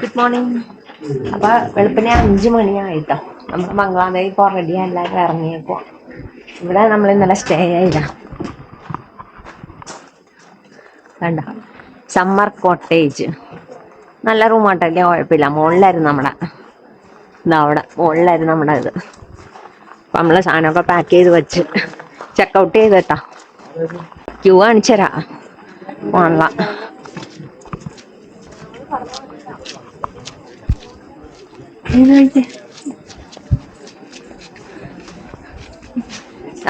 Good morning. അപ്പൊ വെളുപ്പിനെ 5 മണിയായിട്ടോ. നമ്മുടെ ബംഗ്ലാദേശ് ഇപ്പോൾ റെഡി എല്ലാവരും ഇറങ്ങിയേക്കോ. ഇവിടെ നമ്മൾ ഇന്നലെ സ്റ്റേ ചെയ്ത കണ്ട സമ്മർ കോട്ടേജ്. നല്ല റൂമാട്ടല്ലേ, കുഴപ്പമില്ല. മുകളിലായിരുന്നു നമ്മുടെ അവിടെ മുകളിലായിരുന്നു നമ്മുടെ ഇത്. അപ്പൊ നമ്മള് സാധനമൊക്കെ പാക്ക് ചെയ്ത് വെച്ച് ചെക്കൗട്ട് ചെയ്തേട്ടാ. ക്യൂ കാണിച്ചരാ പോണ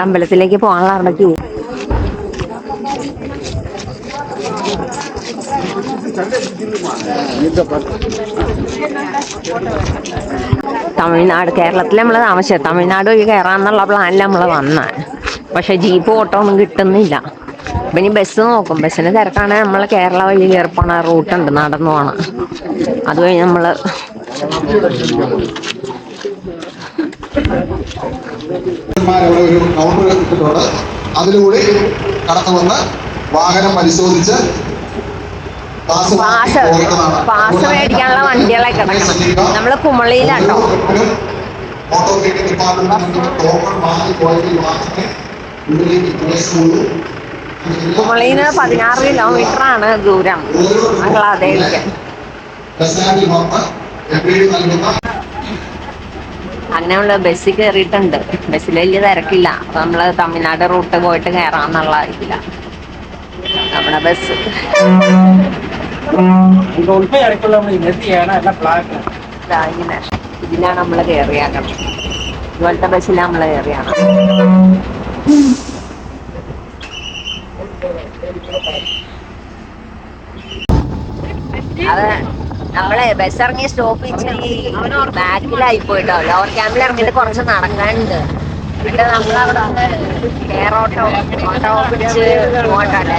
അമ്പലത്തിലേക്ക് പോകാനുള്ള ക്യൂ. തമിഴ്നാട്, കേരളത്തിൽ നമ്മള് താമസിച്ചത് തമിഴ്നാട് വഴി കയറാന്നുള്ള പ്ലാനിൽ നമ്മള് വന്ന. പക്ഷെ ജീപ്പ് ഓട്ടോ ഒന്നും കിട്ടുന്നില്ല. അപ്പൊ ഇനി ബസ് നോക്കും. ബസ്സിന് തിരക്കാണെങ്കിൽ നമ്മള് കേരള വഴി കയറി പോണ റൂട്ടുണ്ട്, നടന്നു പോണം. അത് കഴിഞ്ഞ് നമ്മള് ഒരു കൗണ്ടർ ഇട്ടിട്ടുണ്ട്. അതിലൂടെ കടന്നു വന്ന് വാഹനം പരിശോധിച്ച് പാസ് മേടിക്കാനുള്ള വണ്ടികളെ കിടക്കണം. നമ്മള് കുമളിയിലാട്ടോ. ഓട്ടോ ഡിപ്പാർട്ട്മെന്റ് ടോക്കൺ വാങ്ങി പോയെങ്കിൽ മാത്രമേ ഉള്ളിലേക്ക് പ്രവേശനമുള്ളൂ. കുമളിന്ന് 16 കിലോമീറ്റർ ആണ് ദൂരം ബംഗ്ലാദേശിക്ക്. അങ്ങനെ നമ്മള് ബസ്സിൽ കയറിയിട്ടുണ്ട്. ബസ്സിൽ വലിയ തിരക്കില്ല. അപ്പൊ നമ്മള് തമിഴ്നാട് റൂട്ട് പോയിട്ട് കയറാന്നുള്ള ഇതില്ല നമ്മുടെ ബസ്. ഇതിലാണ് നമ്മള് കയറിയാക്കണം. ഇതുപോലത്തെ ബസ്സിലാണ് നമ്മള് കയറിയാണ്. അത് നമ്മളെ ബസ് ഇറങ്ങിയ സ്റ്റോപ്പ് ഇച്ചിരി ബാക്കിലായി പോയിട്ടോ. ലോവർ ക്യാമ്പിൽ ഇറങ്ങിയിട്ട് കുറച്ച് നടക്കാനുണ്ട്. എന്നിട്ട് നമ്മളവിടെ കെയർ ഓട്ടോ പിടിച്ച് പോകണ്ടല്ലേ.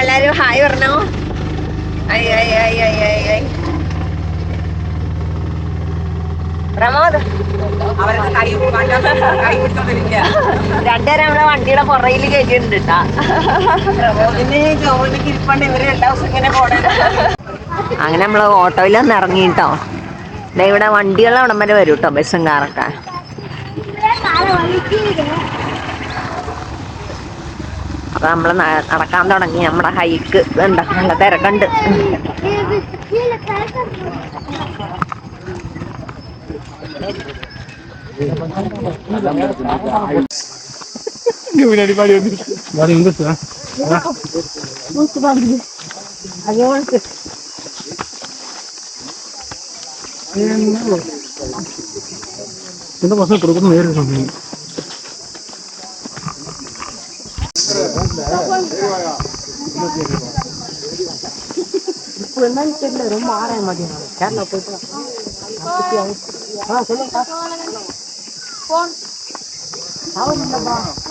എല്ലാരും ഹായ് പറഞ്ഞോ. പ്രമോദ് രണ്ടുപേരും നമ്മളെ വണ്ടിയുടെ പുറകിൽ കയറ്റിയിട്ടുണ്ട് കേട്ടാ. അങ്ങനെ നമ്മള് ഓട്ടോയിലൊന്ന് ഇറങ്ങിട്ടോ. ഇവിടെ വണ്ടികൾ അവിടം വരെ വരും കേട്ടോ, ബസ്സും കാറൊക്കെ. അപ്പൊ നമ്മള് നടക്കാൻ തുടങ്ങി. നമ്മുടെ ഹൈക്ക് എന്താ നല്ല തിരക്കുണ്ട്.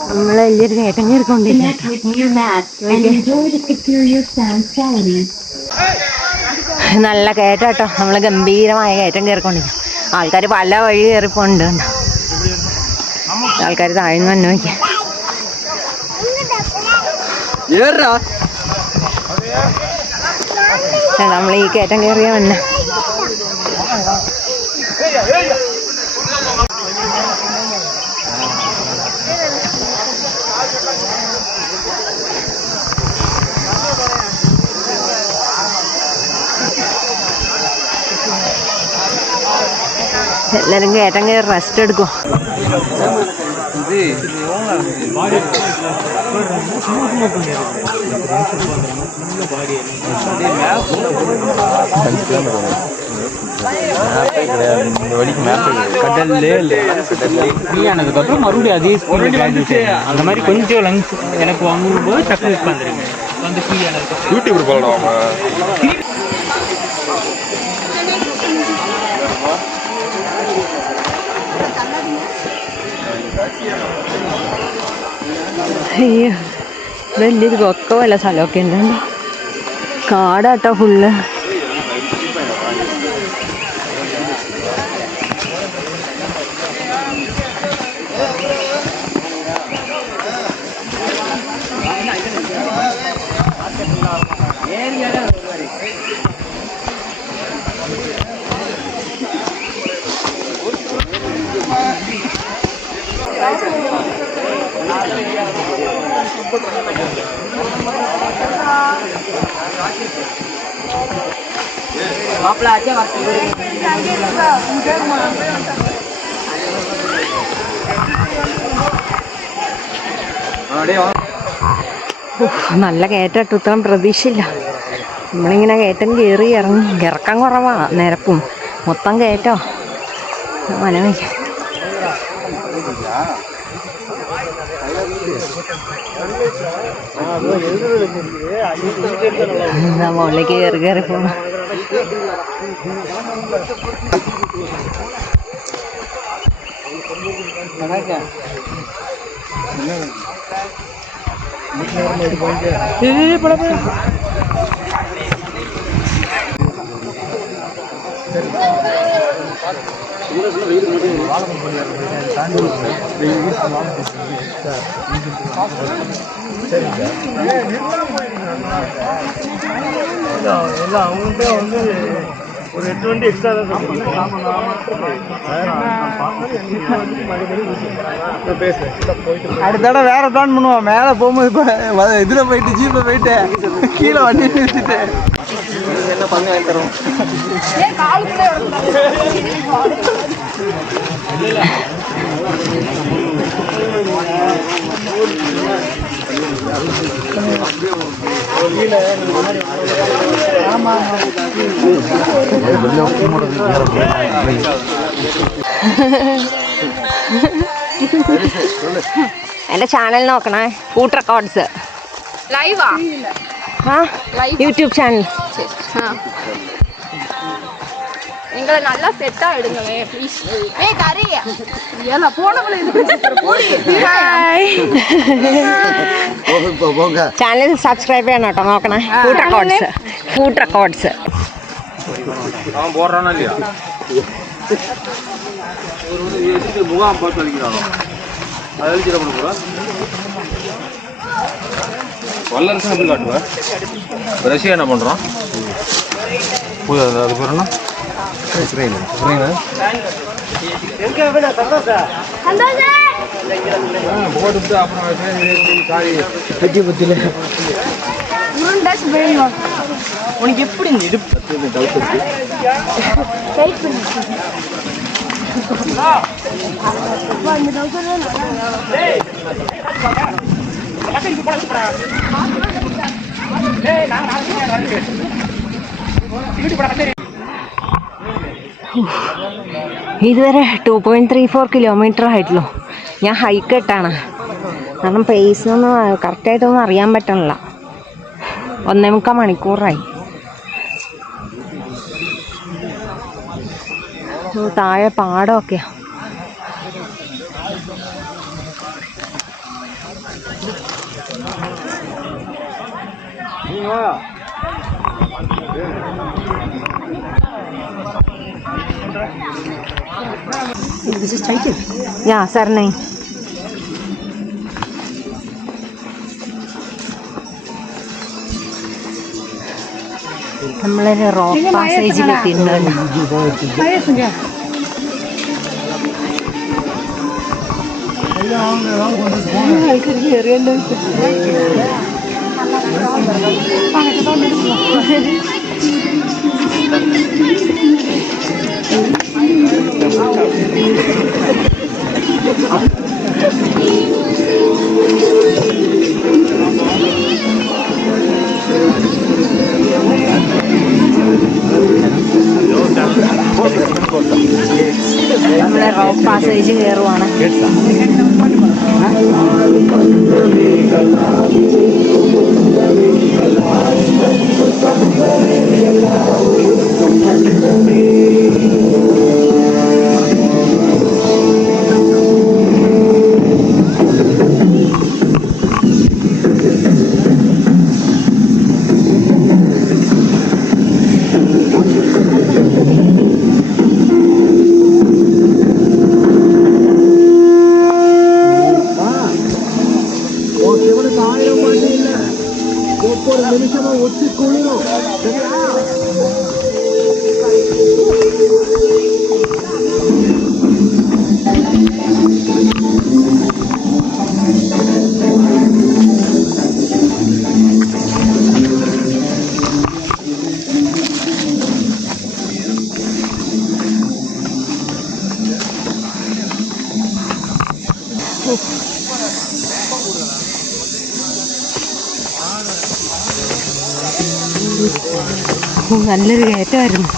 നമ്മളെല്ലാരും കയറ്റം കയറിക്കൊണ്ടില്ല. നല്ല കയറ്റാട്ടോ. നമ്മള് ഗംഭീരമായ കയറ്റം കയറിക്കൊണ്ടിരിക്കും. ആൾക്കാർ പല വഴി കയറിപ്പോണ്ട്. ആൾക്കാർ താഴ്ന്നു തന്നെ നോക്കിയ നമ്മൾ ഈ കയറ്റം കയറിയ വന്നെ. എല്ലാരും കയറ്റം കയറി റെസ്റ്റ് എടുക്കും. ஆனதுக்கப்புறம் மறுபடியும் அதே ஸ்கூலில் கிராஜுவேட் செய்யணும். அந்த மாதிரி கொஞ்சம் லங்ஸ் எனக்கு வாங்கும்போது டக்குனு உட்காந்துருங்க. வந்து ஃப்ரீ ஆனதுக்கு யூடியூப் போகலாம். അയ്യോ, വലിയൊരു കൊക്ക പോലെ സ്ഥലമൊക്കെ ഉണ്ടോ. കാടാട്ടോ ഫുള്ള്. നല്ല കയറ്റം ഇത്രയും പ്രതീക്ഷയില്ല. നമ്മളിങ്ങനെ കയറ്റം കയറി ഇറങ്ങി, ഇറക്കം കുറവാ, നിരപ്പും മൊത്തം കയറ്റോ മനമേ. മുകളിലേക്ക് കയറി കയറി പോണം. ஒரு 8 வண்டி எக்ஸ்ட்ரா தான் அடுத்த தடவை வேற பிளான் பண்ணுவோம். மேலே போகும்போது இப்போ இதில் போயிட்டு ஜீப்பில் போயிட்டு கீழே வண்டி நிறுத்திட்டு என்ன பண்ணி வாங்கி தரோம். എന്റെ ചാനൽ നോക്കണേ, ഫുഡ് റെക്കോർഡ്സ് ലൈവാ. YouTube channel. எங்களை நல்லா செட்டா எடுங்களே ப்ளீஸ். கரைய ஏல போனவளே ചാനൽ സബ്സ്ക്രൈബ് ചെയ്യണം കേട്ടോ. നോക്കണേ, ഫുഡ് റെക്കോർഡ്സ്. ഫുഡ് റെക്കോർഡ്സ് அவன் போடுறானா இல்லையா? ஒரு முகாம் பார்த்து அழிக்கிறானோ அதை அழிச்சிட பண்ண போகிறா. வல்லரசு எப்படி காட்டுவேன்? ரஷ்யா என்ன பண்ணுறான்? அது பேர் என்ன? இஸ்ரேல். போட்டுட்டு அப்புறம் பத்தி பத்தில உனக்கு எப்படி இந்த இடுப்பு டவுட் இருக்கு? ഇതുവരെ 2.34 കിലോമീറ്റർ ആയിട്ടുള്ളൂ. ഞാൻ ഹൈക്ക് ഇട്ടാണ്, കാരണം പേസൊന്നും കറക്റ്റായിട്ടൊന്നും അറിയാൻ പറ്റണില്ല. 1.25 മണിക്കൂറായി. താഴെ പാടമൊക്കെയാ. Yeah, sir, nahi. നമ്മളൊരു റോക്ക് പാസേജിൽ എത്തിയിട്ടുണ്ട്. നമ്മളെ റോക്ക് പാസേജ് കയറുവാണ്. നല്ലൊരു കയറ്റമായിരുന്നു.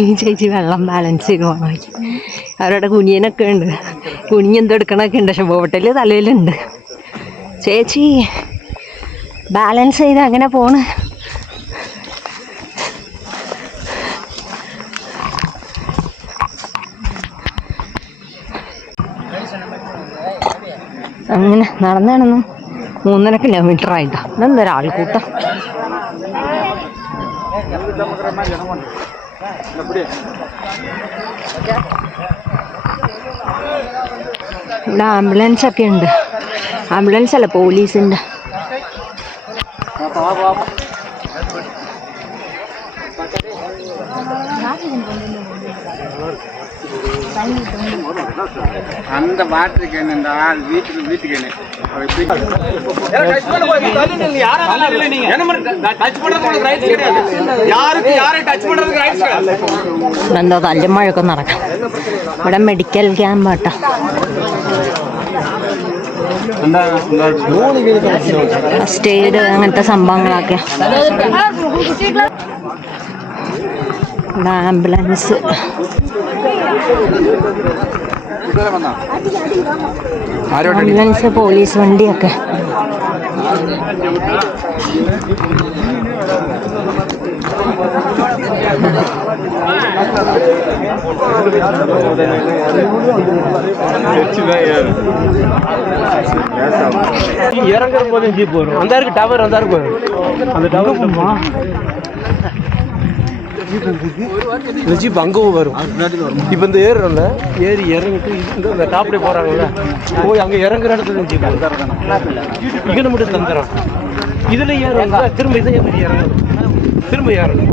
ഈ ചേച്ചി വെള്ളം ബാലൻസ് ചെയ്ത് പോകണം. അവരുടെ കുനിയനൊക്കെ ഉണ്ട്, കുനിഞ്ഞെന്തെടുക്കണൊക്കെ ഉണ്ട്. പക്ഷെ ബോട്ടിൽ തലയിലുണ്ട്. ചേച്ചി ബാലൻസ് ചെയ്ത് അങ്ങനെ പോണ്. അങ്ങനെ നടന്നു 3.5 കിലോമീറ്റർ ആയിട്ടാ. ഇതെന്തൊരാൾക്കൂട്ടം. ഇവിടെ ആംബുലൻസ് ഒക്കെ ഉണ്ട്. ആംബുലൻസ് അല്ല, പോലീസിൻ്റെ. அந்த வாட்டருக்கு என்ன வீட்டுக்கு എന്തോ തല്ലുമഴയൊക്കെ നടക്കാം. ഇവിടെ മെഡിക്കൽ ക്യാമ്പാട്ടാ. ഫസ്റ്റ് എയ്ഡ് അങ്ങനത്തെ സംഭവങ്ങളൊക്കെ. ആംബുലൻസ്, ആംബുലൻസ്, പോലീസ് വണ്ടിയൊക്കെ. இறங்குற போதும் ஜீப் வரும். அந்த இருக்கு டவர், அந்த இருக்கு அந்த டவர் ஜீப் அங்கவும் வரும். இப்போ இந்த ஏறுறோம்ல, ஏறி இறங்கிட்டு இந்த டாப்லேயே போகிறாங்கல்ல, போய் அங்கே இறங்குற இடத்துல ஜீப் இங்கே மட்டும் தந்துடும். இதில் ஏறும், திரும்ப இதை ஏறி இறங்கணும், திரும்ப ஏறணும்.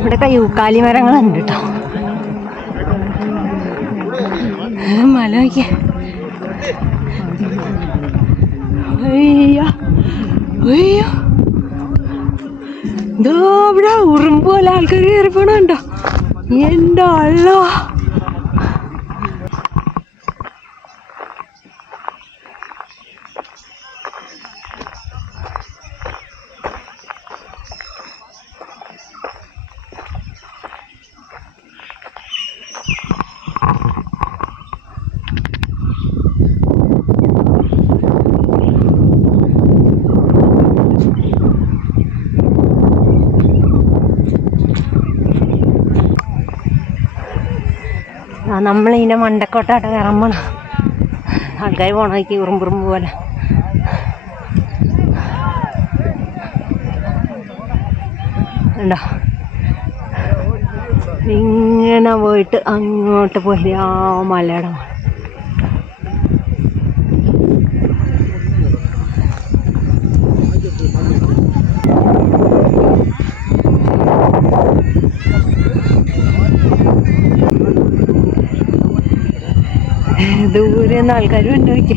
ഇവിടെയൊക്കെ യൂക്കാലി മരങ്ങളുണ്ട് കേട്ടോ. മല നോക്കിയ ഇതോ ഇവിടെ ഉറുമ്പ് പോലെ ആൾക്കാർ കയറി പോണുണ്ടോ. എൻ്റെ അള്ളോ, നമ്മളിതിൻ്റെ മണ്ടക്കോട്ടായിട്ട് കയറുമ്പോൾ ആൾക്കാർ പോണേക്ക് ഉറുമ്പുറുമ്പ് പോലെ. ഉണ്ടോ, ഇങ്ങനെ പോയിട്ട് അങ്ങോട്ട് പോയി ആ മലയുടെ ദൂരെ നിന്ന് ആൾക്കാരും ഉണ്ട് നോക്കി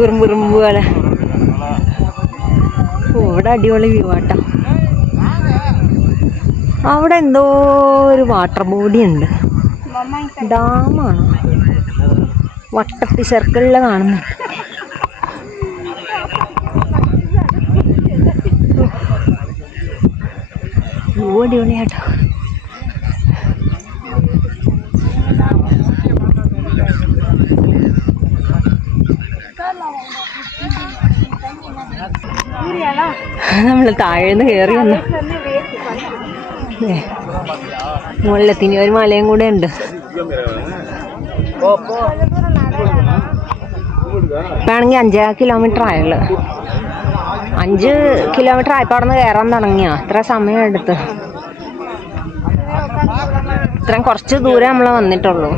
ഉറുമ്പുറുമ്പ് പോലെ. ഇവിടെ അടിപൊളി വ്യൂ ആട്ടോ. അവിടെ എന്തോ ഒരു വാട്ടർ ബോഡി ഉണ്ട്, ഡാമാണ്. വട്ടത്തി സർക്കിളിൽ കാണുന്നു. അടിപൊളിയാട്ടോ. നമ്മൾ താഴേന്ന് കയറി വന്നു. മുകളിലെത്തിന് ഒരു മലയും കൂടെ ഉണ്ട്. ഇപ്പാണെങ്കിൽ 5 കിലോമീറ്റർ ആയുള്ളു. 5 കിലോമീറ്റർ ആയപ്പോൾ അവിടെ നിന്ന് കയറാൻ തുടങ്ങിയോ? അത്ര സമയം എടുത്ത്. ഇത്രയും കുറച്ച് ദൂരം നമ്മൾ വന്നിട്ടുള്ളൂ.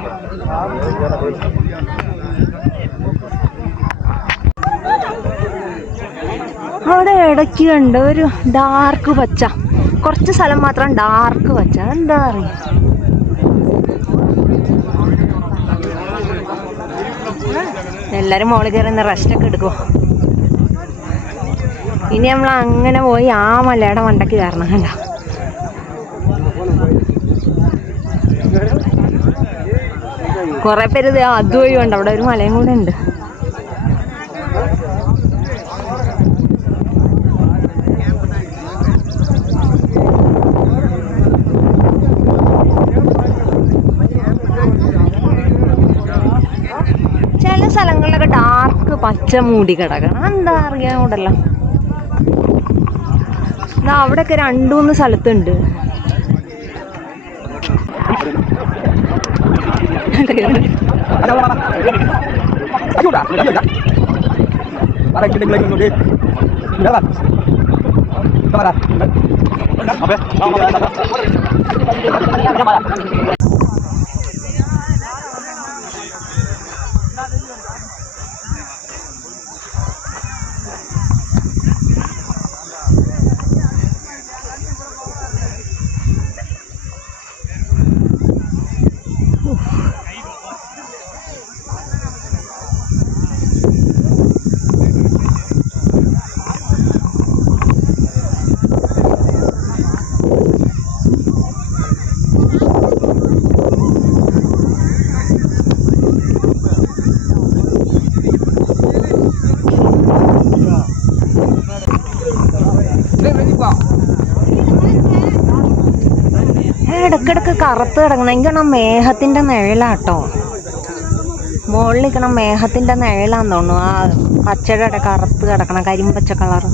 അവിടെ ഇടയ്ക്ക് കണ്ട് ഒരു ഡാർക്ക് പച്ച, കുറച്ച് സ്ഥലം മാത്രം ഡാർക്ക് പച്ച. എന്താ അറിയാം, എല്ലാരും മോളിൽ കയറി റെസ്റ്റ് ഒക്കെ എടുക്കുമോ? ഇനി നമ്മൾ അങ്ങനെ പോയി ആ മലയുടെ മണ്ടയ്ക്ക് കയറണം. കണ്ട, കുറെ പേര് അതുവഴി ഉണ്ട്. അവിടെ ഒരു മലയും കൂടെ ഉണ്ട്. ചില സ്ഥലങ്ങളിലൊക്കെ ഡാർക്ക് പച്ച മൂടി കിടക്കണം. എന്താ അറിയാൻ കൂടല്ലോ. അവിടെയൊക്കെ 2-3 സ്ഥലത്തുണ്ട്. ഇടക്കിടക്ക് കറുത്ത് കിടക്കണം. എനിക്കാണ് മേഘത്തിന്റെ നിഴലാട്ടോ. മുകളിൽ നിൽക്കണ മേഘത്തിന്റെ നിഴലാന്ന് തോന്നുന്നു. ആ പച്ചയുടെ കറുത്ത് കിടക്കണം, കരിമ്പച്ച കളറ്.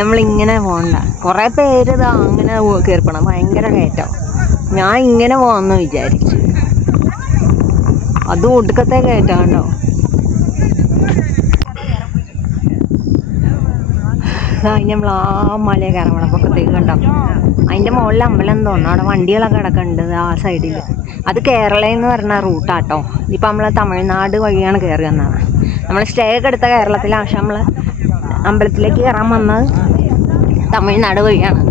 നമ്മളിങ്ങനെ പോകണ്ട. കുറെ പേര് ഇതാ അങ്ങനെ കയറിപ്പണം. ഭയങ്കര കയറ്റം. ഞാൻ ഇങ്ങനെ പോകാമെന്ന് വിചാരിച്ചു. അത് ഒടുക്കത്തെ കയറ്റം കണ്ടോ. ഇനി നമ്മൾ ആ മലയെ കയറാൻ വേണം. പൊക്കത്തേക്ക് കണ്ടോ. അതിൻ്റെ മുകളിൽ അമ്പലം തോന്നുന്നു. അവിടെ വണ്ടികളൊക്കെ കിടക്കുന്നുണ്ട് ആ സൈഡിൽ. അത് കേരളയിൽ നിന്ന് വരുന്ന റൂട്ടാട്ടോ. ഇപ്പം നമ്മൾ തമിഴ്നാട് വഴിയാണ് കയറി വന്നത്. നമ്മൾ സ്റ്റേ ഒക്കെ എടുത്ത കേരളത്തിലാണ്. പക്ഷെ നമ്മൾ അമ്പലത്തിലേക്ക് കയറാൻ വന്നത് തമിഴ്നാട് വഴിയാണ്.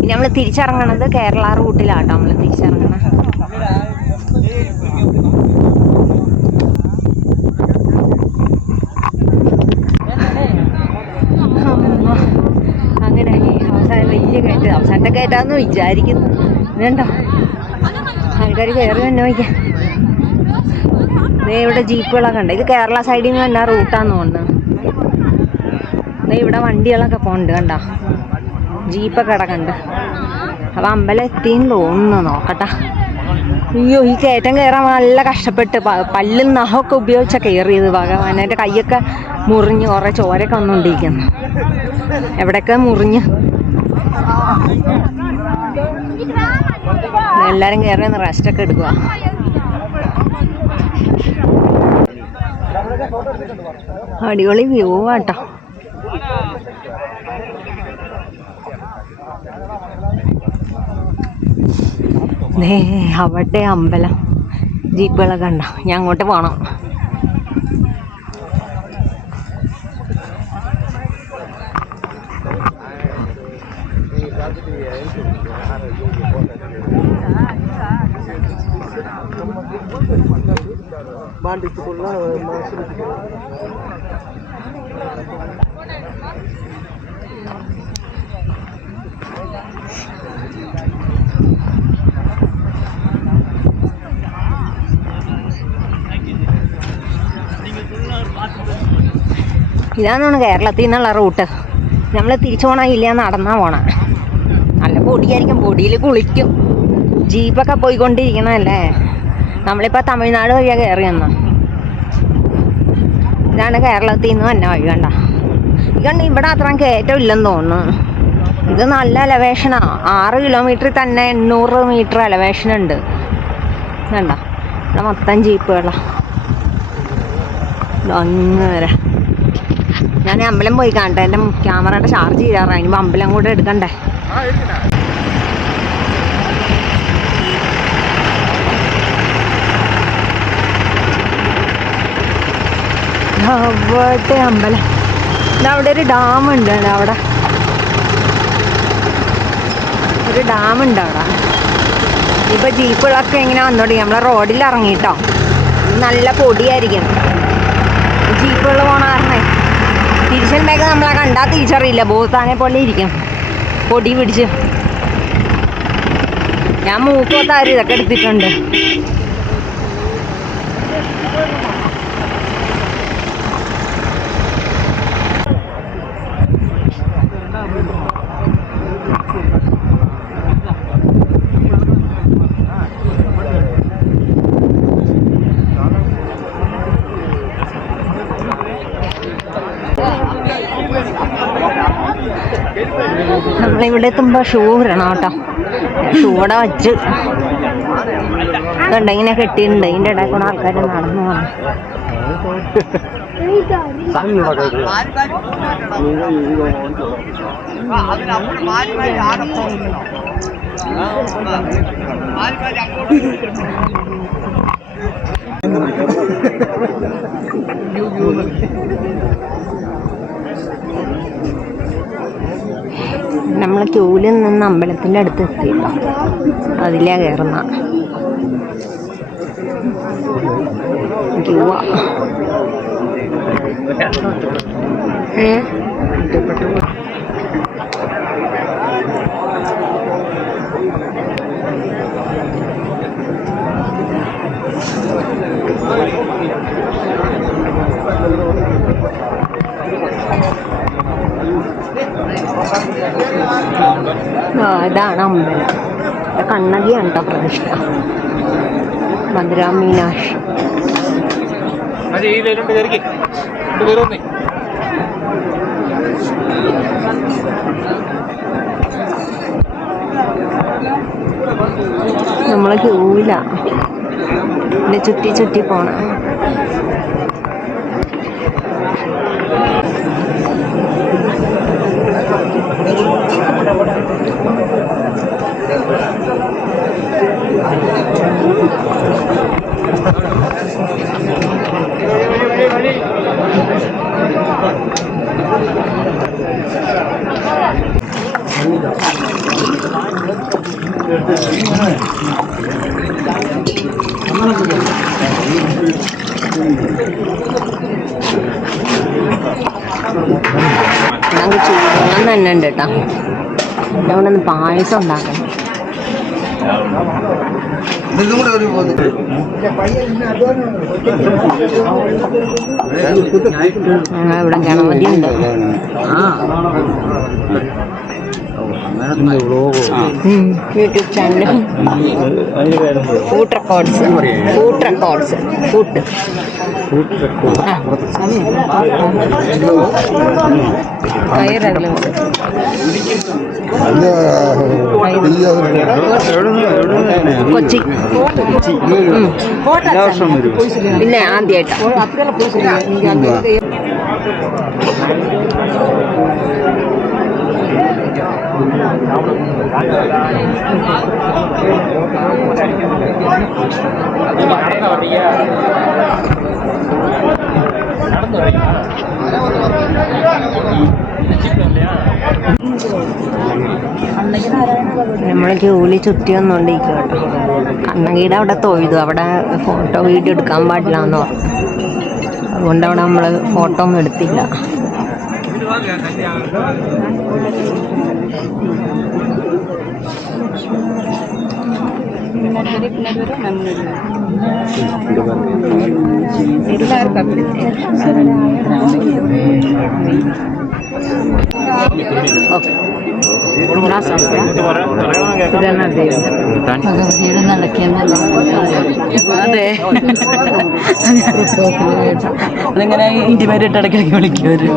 ഇനി നമ്മൾ തിരിച്ചിറങ്ങണത് കേരള റൂട്ടിലാട്ടോ. നമ്മൾ തിരിച്ചിറങ്ങണം. അങ്ങനെ ഈ അവസാനം വലിയ കയറ്റം, അവസാനത്തെ കയറ്റാന്ന് വിചാരിക്കുന്നു. ഇതുണ്ടോ ആൾക്കാർ കയറി തന്നെ വയ്ക്കാം. ഇവിടെ ജീപ്പുകളൊക്കെ ഉണ്ട്. ഇത് കേരള സൈഡിൽ നിന്ന് തന്നെ റൂട്ടാന്ന് തോന്നുന്നു. ഇവിടെ വണ്ടികളൊക്കെ പോകുന്നുണ്ട് കണ്ടോ. ജീപ്പൊക്കെ കിടക്കുന്നുണ്ട്. അപ്പം അമ്പലം എത്തിന്ന് തോന്നുന്നു. നോക്കട്ടെ. അയ്യോ, ഈ കയറ്റം കയറാൻ നല്ല കഷ്ടപ്പെട്ട് പല്ലും നഖമൊക്കെ ഉപയോഗിച്ചാൽ കയറിയത്. ഭഗവാൻ, എൻ്റെ കൈയൊക്കെ മുറിഞ്ഞ് കുറേ ചോരയൊക്കെ വന്നുകൊണ്ടിരിക്കുന്നു. എവിടെയൊക്കെ മുറിഞ്ഞ്. എല്ലാവരും കയറി ഒന്ന് റെസ്റ്റൊക്കെ എടുക്കുക. അടിപൊളി വ്യൂ ആട്ടോ. അവിടെ അമ്പലം, ജീപ്പുകളൊക്കെ ഉണ്ടോ. ഞാൻ അങ്ങോട്ട് പോകണം. ഇതാണ് കേരളത്തിൽ നിന്നുള്ള റൂട്ട്. നമ്മൾ തിരിച്ചു പോകണം, ഇല്ല നടന്നാ പോണ. നല്ല പൊടിയായിരിക്കും, പൊടിയിൽ കുളിക്കും. ജീപ്പൊക്കെ പോയിക്കൊണ്ടിരിക്കണല്ലേ. നമ്മളിപ്പോൾ തമിഴ്നാട് വഴിയാണ് കയറി വന്ന. ഇതാണ് കേരളത്തിൽ നിന്ന് തന്നെ വഴി. കണ്ട ഇതുകൊണ്ട് ഇവിടെ അത്രയും കയറ്റം ഇല്ലെന്ന് തോന്നുന്നു. ഇത് നല്ല എലവേഷനാണ്. 6 കിലോമീറ്ററിൽ തന്നെ 800 മീറ്റർ എലവേഷൻ ഉണ്ട്. കണ്ട ഇവിടെ മൊത്തം ജീപ്പുകളാണ്. അങ്ങനെ ഞാൻ അമ്പലം പോയി കാണട്ടെ. എൻ്റെ ക്യാമറയുടെ ചാർജ് ചെയ്യാറായി. ഇനിയിപ്പോൾ അമ്പലം കൂടെ എടുക്കണ്ടേ. അവിടെ അമ്പലം, അവിടെ ഒരു ഡാമുണ്ട്. അവിടെ ഒരു ഡാമുണ്ട്. അവിടെ ഇപ്പോൾ ജീപ്പുകളൊക്കെ ഇങ്ങനെ വന്നു തുടങ്ങി. നമ്മളെ റോഡിൽ ഇറങ്ങിയിട്ടോ. നല്ല പൊടിയായിരിക്കും ജീപ്പുകൾ പോണ കാരണേ. തിരിച്ചുമ്പോഴേക്ക് നമ്മളെ കണ്ടാൽ തിരിച്ചറിയില്ല. ഭൂത്താനെ പോലെ ഇരിക്കും പൊടി പിടിച്ച്. ഞാൻ മൂക്കോത്താരും ഇതൊക്കെ എടുത്തിട്ടുണ്ട്. നമ്മളിവിടെ എത്തുമ്പോൾ ഷൂ ഇടണം കേട്ടോ. ഷൂ ഇവിടെ വച്ച് കണ്ട ഇങ്ങനെ കെട്ടിയിട്ടുണ്ട്. ഇതിൻ്റെ ഇടയിൽ കൂടെ ആൾക്കാർ നടന്നു പോകണം. നമ്മൾ ക്യൂവിൽ നിന്ന് അമ്പലത്തിൻ്റെ അടുത്ത് എത്തിയിട്ടോ. അതിലാ കയറുന്ന ക്യൂവാ. ഇതാണ് അമ്പലം. കണ്ണകിയാണ് കേട്ടോ പ്രതിഷ്ഠ. മധുര മീനാക്ഷി. നമ്മളെ ക്യൂവില പിന്നെ ചുറ്റി ചുറ്റി പോണം. ഞങ്ങൾക്ക് ചൂടണം തന്നെ ഉണ്ട് കേട്ടോ. ഇവിടെ ഒന്ന് പായസം ഉണ്ടാക്കണം. ഇവിടെ ഗണപതി ഉണ്ട്. YouTube channel food records. Food Kochi. പിന്നെ ആദ്യമായിട്ട് നമ്മളെ ക്യൂവിൽ ചുറ്റി വന്നുകൊണ്ടിരിക്കുക കേട്ടോ. കണ്ണകിയുടെ അവിടെ തൊഴുതു. അവിടെ ഫോട്ടോ വീഡിയോ എടുക്കാൻ പാടില്ല എന്ന് പറഞ്ഞു. അതുകൊണ്ട് അവിടെ നമ്മൾ ഫോട്ടോ ഒന്നും എടുത്തില്ല. അതെ അതിങ്ങനെ ഇന്റിമേറ്റ് ഇട്ട് ഇടയ്ക്കിടയ്ക്ക് വിളിക്കുവര്.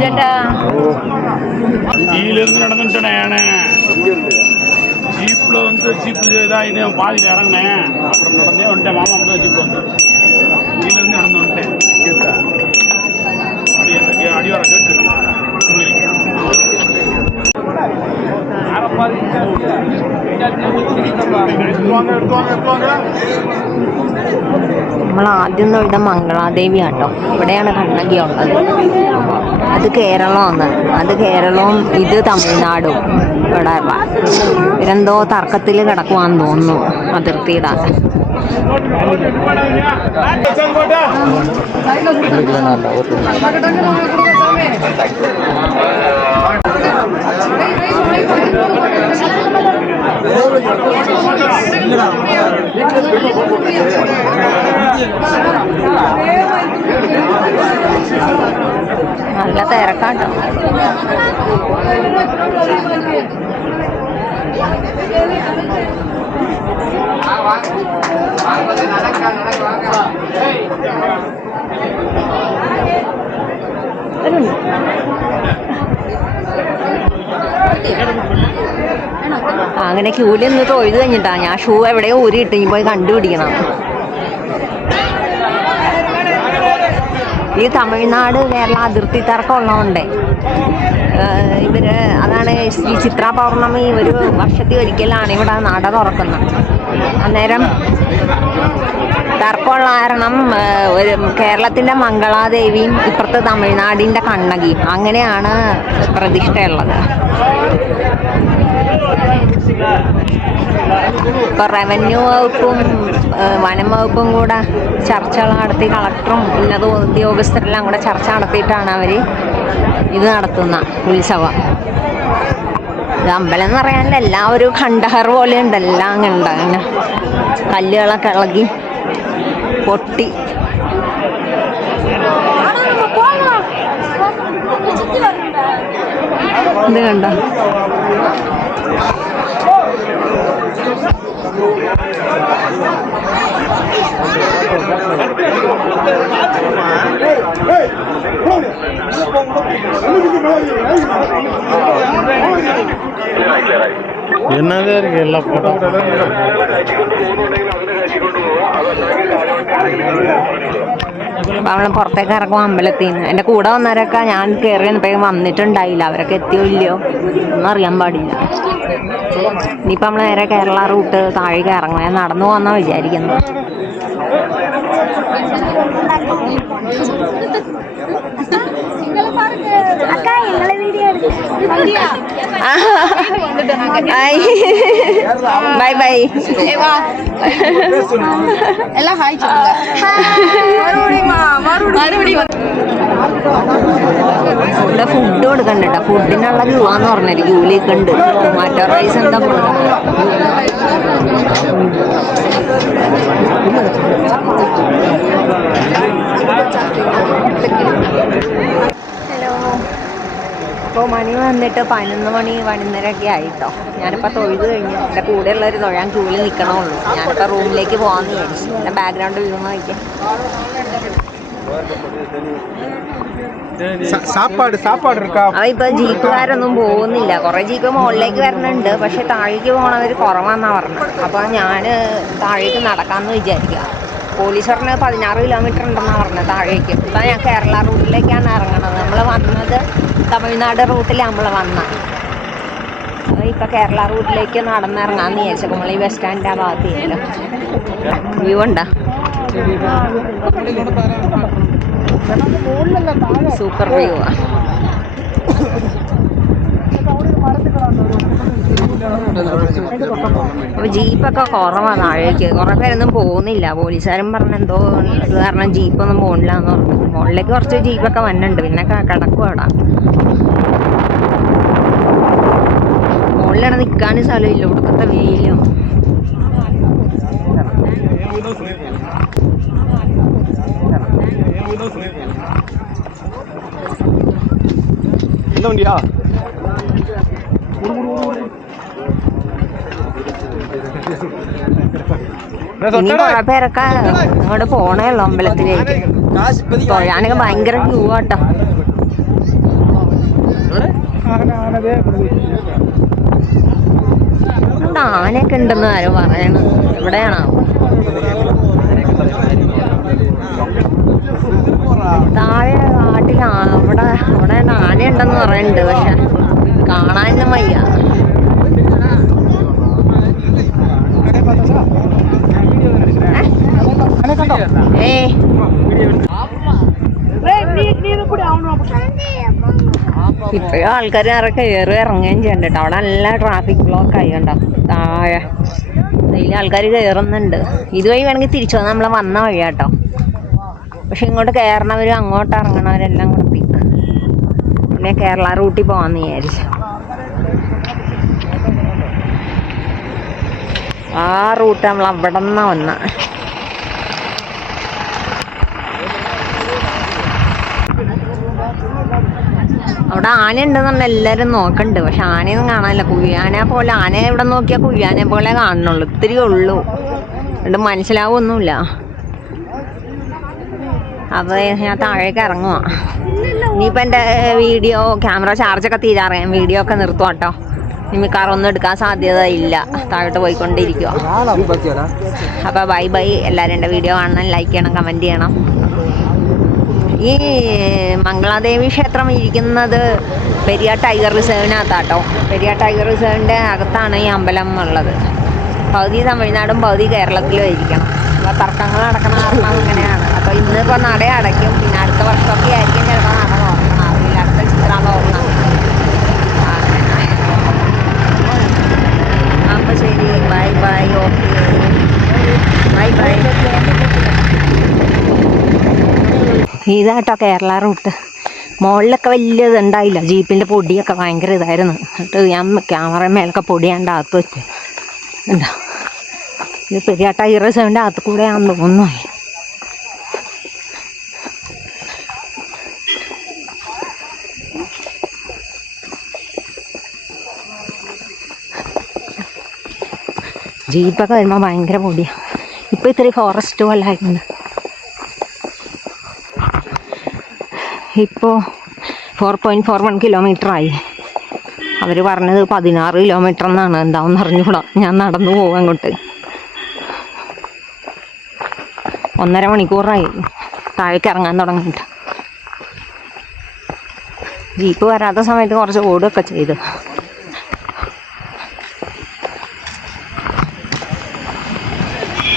ചേട്ടാ கீழிருந்து நடந்துட்டேனே ஜீப்ல வந்து ஜீப்ல இதாகிட்டு பாதியில் இறங்கினேன். அப்புறம் நடந்தே வந்துட்டேன். மாமா மட்டும் ஜீப்ல வந்து கீழிருந்து நடந்து வந்துட்டேன். அடி வர கேட்டு നമ്മൾ ആദ്യം തൊഴുത മംഗളാദേവി ആട്ടോ. ഇവിടെയാണ് കണ്ണകി ഉള്ളത്. അത് കേരളമാണ്. അത് കേരളവും ഇത് തമിഴ്നാടും ഇവിടെ ഇവരെന്തോ തർക്കത്തിൽ കിടക്കുവാന്ന് തോന്നുന്നു അതിർത്തിയിടാൻ. നല്ല തിരക്കാട്ടോ. അങ്ങനെ ക്യൂല് നിന്ന് തൊഴുത് കഴിഞ്ഞിട്ടാ ഞാൻ ഷൂ എവിടെയോ ഊരിയിട്ട് ഇനി പോയി കണ്ടുപിടിക്കണം. ഈ തമിഴ്നാട് കേരള അതിർത്തി തർക്കം ഉള്ളതുകൊണ്ടേ ഇവര് അതാണ് ഈ ചിത്രാ പൗർണമി ഒരു വർഷത്തിൽ ഒരിക്കലാണ് ഇവിടെ നട തുറക്കുന്നത്. അന്നേരം തർക്കമുള്ള കാരണം ഒരു കേരളത്തിൻ്റെ മംഗളാദേവിയും ഇപ്പുറത്ത് തമിഴ്നാടിൻ്റെ കണ്ണകിയും അങ്ങനെയാണ് പ്രതിഷ്ഠയുള്ളത്. ഇപ്പോൾ റവന്യൂ വകുപ്പും വനം വകുപ്പും കൂടെ ചർച്ചകൾ നടത്തി കളക്ടറും ഉന്നത ഉദ്യോഗസ്ഥരെല്ലാം കൂടെ ചർച്ച നടത്തിയിട്ടാണ് അവർ ഇത് നടത്തുന്ന ഉത്സവം. ഇത് അമ്പലം എന്ന് പറയാനില്ല, എല്ലാം ഒരു ഖണ്ഡഹർ പോലെ ഉണ്ട്. എല്ലാം അങ്ങനെ അങ്ങനെ കല്ലുകളൊക്കെ ഇളകി പൊട്ടി. ഇത് കണ്ടോ? என்னதே இருக்கு எல்லாம் போட்டோ. നമ്മൾ പുറത്തേക്ക് ഇറങ്ങും അമ്പലത്തിൽ നിന്ന്. എൻ്റെ കൂടെ വന്നവരൊക്കെ ഞാൻ കയറി വന്നപ്പോഴേക്കും വന്നിട്ടുണ്ടായില്ല. അവരൊക്കെ എത്തിയോ ഇല്ലയോ ഒന്നും അറിയാൻ പാടില്ല. ഇനിയിപ്പോൾ നമ്മൾ നേരെ കേരള റൂട്ട് താഴേക്ക് ഇറങ്ങും. ഞാൻ നടന്നു പോകാമെന്നാണ് വിചാരിക്കുന്നത്. Bye bye. எல்லாம் ஹாய் சொல்லுங்க. ഇവിടെ ഫുഡ് കൊടുക്കണ്ട കേട്ടോ. ഫുഡിനുള്ള ക്യൂവാന്ന് പറഞ്ഞൊരു ക്യൂലേക്ക് ഉണ്ട്. ടൊമാറ്റോ റൈസ് എന്താ ഹലോ. ഇപ്പോൾ മണി വന്നിട്ട് 11 മണി 11:30 ആയിട്ടോ. ഞാനിപ്പോൾ തൊഴുത് കഴിഞ്ഞു. എൻ്റെ കൂടെയുള്ളവർ തൊഴാൻ ക്യൂവിൽ നിൽക്കണമുള്ളൂ. ഞാനിപ്പോൾ റൂമിലേക്ക് പോകാമെന്ന് വിചാരിച്ചു. എൻ്റെ ബാക്ക്ഗ്രൗണ്ട് വ്യൂ നോക്കിയാൽ സാപ്പാട് இருக்கா? അവ ഇപ്പൊ ജീപ്പുകാരൊന്നും പോകുന്നില്ല. കുറെ ജീപ്പ് മുകളിലേക്ക് വരുന്നുണ്ട്. പക്ഷെ താഴേക്ക് പോകണവർ കുറവാന്നാ പറഞ്ഞത്. അപ്പൊ ഞാൻ താഴേക്ക് നടക്കാമെന്ന് വിചാരിക്കുക. പോലീസ് പറഞ്ഞത് 16 കിലോമീറ്റർ ഉണ്ടെന്നാണ് പറഞ്ഞത് താഴേക്ക്. ഇപ്പം ഞാൻ കേരള റൂട്ടിലേക്കാണ് ഇറങ്ങണത്. നമ്മൾ വന്നത് തമിഴ്നാട് റൂട്ടിലാണ് നമ്മൾ വന്നത്. ഇപ്പം കേരള റൂട്ടിലേക്ക് നടന്നിറങ്ങാമെന്ന് വിചാരിച്ചപ്പോൾ നമ്മൾ ഈ ബസ് സ്റ്റാൻഡിൻ്റെ ആ ഭാഗത്ത് ചെയ്യല്ലോ. വ്യൂ ഉണ്ടോ? സൂപ്പർ വ്യൂ ആ. അപ്പോൾ ജീപ്പൊക്കെ കുറവാണ് താഴേക്ക്. കുറേ പേരൊന്നും പോകുന്നില്ല. പോലീസുകാരും പറഞ്ഞെന്തോ ഇത് കാരണം ജീപ്പൊന്നും പോകണില്ല എന്ന് പറഞ്ഞു. മുകളിലേക്ക് കുറച്ച് ജീപ്പൊക്കെ വന്നുണ്ട്. പിന്നെ കിടക്കും അവിടെ. മുകളിലാണ് നിൽക്കാനും സ്ഥലമില്ല. ഒടുക്കത്തെ വെയിലും. என்ன வண்டியா? ഇനി കുറെ പേരൊക്കെ അങ്ങോട്ട് പോണേ ഉള്ളു അമ്പലത്തിലേക്ക്. തൊഴാനൊക്കെ ഭയങ്കര ക്യൂ ആട്ടോ. ആനയൊക്കെ ഉണ്ടെന്ന് ആരോ പറയണ. എവിടെയാണോ താഴെ കാട്ടിൽ അവിടെ ആനയുണ്ടെന്ന് പറയുന്നുണ്ട്. പക്ഷെ കാണാനും വയ്യ. ഇപ്പോഴും ആൾക്കാർ നിറയെ കയറി ഇറങ്ങുകയും ചെയ്യണ്ട കേട്ടോ. അവിടെ നല്ല ട്രാഫിക് ബ്ലോക്ക് ആയി കണ്ടോ. താഴെ ഡെയിലി ആൾക്കാർ കയറുന്നുണ്ട്. ഇതുവഴി വേണമെങ്കിൽ തിരിച്ചു വന്നാൽ നമ്മൾ വന്ന വഴിയാട്ടോ. പക്ഷെ ഇങ്ങോട്ട് കയറണവരും അങ്ങോട്ട് ഇറങ്ങണവരെല്ലാം കൂടെ പിന്നെ കേരള റൂട്ടിൽ പോകാമെന്ന് വിചാരിച്ചു. ആ റൂട്ട് നമ്മൾ അവിടെ നിന്നാണ് വന്ന. അവിടെ ആന ഉണ്ടെന്നുള്ള എല്ലാവരും നോക്കണ്ട്. പക്ഷെ ആനയൊന്നും കാണാനില്ല. കുഴിയാനെ പോലെ ആനയെ ഇവിടെ നോക്കിയാൽ കുഴിയാനെ പോലെ കാണുന്നുള്ളൂ. ഇത്തിരി ഉള്ളൂ. അതുകൊണ്ട് മനസ്സിലാവൊന്നുമില്ല. അപ്പോൾ ഞാൻ താഴേക്ക് ഇറങ്ങുക. ഇനിയിപ്പോൾ എൻ്റെ വീഡിയോ ക്യാമറ ചാർജൊക്കെ തീരാറിയാം. വീഡിയോ ഒക്കെ നിർത്തുക കേട്ടോ. ഇനി കാറൊന്നും എടുക്കാൻ സാധ്യത ഇല്ല. താഴോട്ട് പോയിക്കൊണ്ടിരിക്കുക. അപ്പോൾ ബൈ ബൈ. എല്ലാവരും എൻ്റെ വീഡിയോ കാണണം, ലൈക്ക് ചെയ്യണം, കമൻറ്റ് ചെയ്യണം. ഈ മംഗളാദേവി ക്ഷേത്രം ഇരിക്കുന്നത് പെരിയാർ ടൈഗർ റിസർവിനകത്താട്ടോ. പെരിയാർ ടൈഗർ റിസർവിൻ്റെ അകത്താണ് ഈ അമ്പലം ഉള്ളത്. പകുതി തമിഴ്നാടും പകുതി കേരളത്തിലും ആയിരിക്കണം. അപ്പോൾ തർക്കങ്ങൾ നടക്കുന്ന കാരണം അങ്ങനെയാണ്. അപ്പോൾ ഇന്നിപ്പോൾ നട അടയ്ക്കും. പിന്നെ അടുത്ത വർഷമൊക്കെ ആയിരിക്കും ചിലപ്പോൾ നട തുറക്കണം. അറിയില്ല. അടുത്ത ചിത്രം തുറക്കണം. അപ്പോൾ ശരി, bye bye. Okay, bye bye. ഇതാട്ടോ കേരള റൂട്ട്. മുകളിലൊക്കെ വലിയ ഇതുണ്ടായില്ല. ജീപ്പിൻ്റെ പൊടിയൊക്കെ ഭയങ്കര ഇതായിരുന്നു. എന്നിട്ട് ഞാൻ ക്യാമറ മേലൊക്കെ പൊടിയാണ്ട് അകത്ത് വെച്ചു. എന്താ ഇത് പെരിയാർ ടൈഗർ റിസർവിൻ്റെ അകത്ത് കൂടെയാണെന്ന് തോന്നുന്നു. ജീപ്പൊക്കെ വരുമ്പോൾ ഭയങ്കര പൊടിയാണ്. ഇപ്പോൾ ഇത്തിരി ഫോറസ്റ്റ് പോലെ ആയിട്ടുണ്ട്. ഇപ്പോൾ 4.41 കിലോമീറ്ററായി. അവർ പറഞ്ഞത് 16 കിലോമീറ്റർ എന്നാണ്. എന്താണെന്ന് അറിഞ്ഞുകൂടാ. ഞാൻ നടന്നു പോകും അങ്ങോട്ട്. 1.5 മണിക്കൂറായി താഴേക്ക് ഇറങ്ങാൻ തുടങ്ങിയിട്ട്. ജീപ്പ് വരാത്ത സമയത്ത് കുറച്ച് ഓടുകയൊക്കെ ചെയ്തു.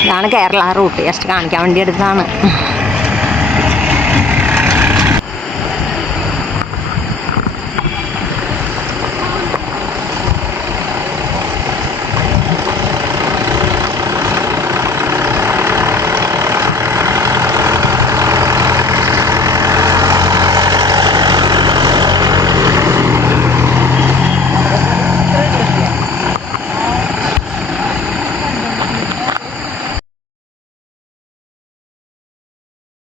ഇതാണ് കേരള റൂട്ട്. ജസ്റ്റ് കാണിക്കാൻ വേണ്ടി എടുത്താണ്.